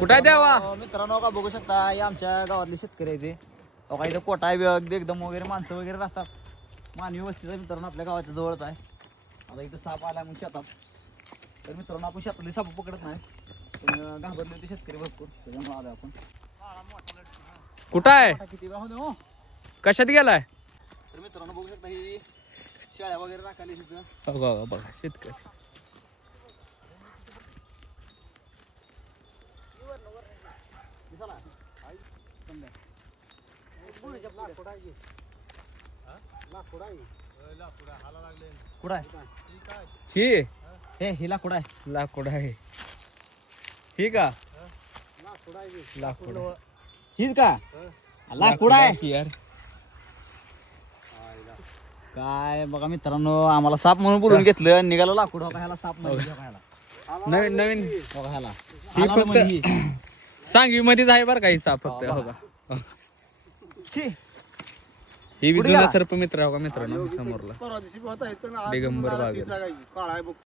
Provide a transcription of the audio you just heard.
कुठं आहे देवा? मित्रांनो का बघू शकता हे आमच्या गावातले शेतकरी आहे ते बघा इथं कोटा आहे एकदम वगैरे माणसं वगैरे राहतात. मानवी वस्तीचा मित्रांनो आपल्या गावाच्या जवळच आहे. आता इथं साप आला मग शेतात तर मित्रांनो आपण शेतातली साप पकडत नाही पण घाबरले होते शेतकरी भरपूर त्याच्यामुळे आलो आपण. कुठं आहे? किती वेळा होतो हो? कशात गेलाय? तर मित्रांनो बघू शकता ही शेळ्या वगैरे राखाली तिथं. बघा बघा शेतकरी. ही लाकूड आहे. लाकूड आहे ही का? लाकूड हीच का लाकूड आहे यार. काय बघा मित्रांनो आम्हाला साप म्हणून बोलून घेतलं आणि निघालो लाकूड. हो का ह्याला साप म्हणजे नवीन नवीन बघा ह्याला ही आला ना फक्त म्हणजे. सांगवी मध्येच आहे बरं का ही साप फक्त. हो हो बघा. का? छी. ही कुठे जुना गेला? सर्प मित्र हो का मित्रांनो समोरला दिगंबर बाग.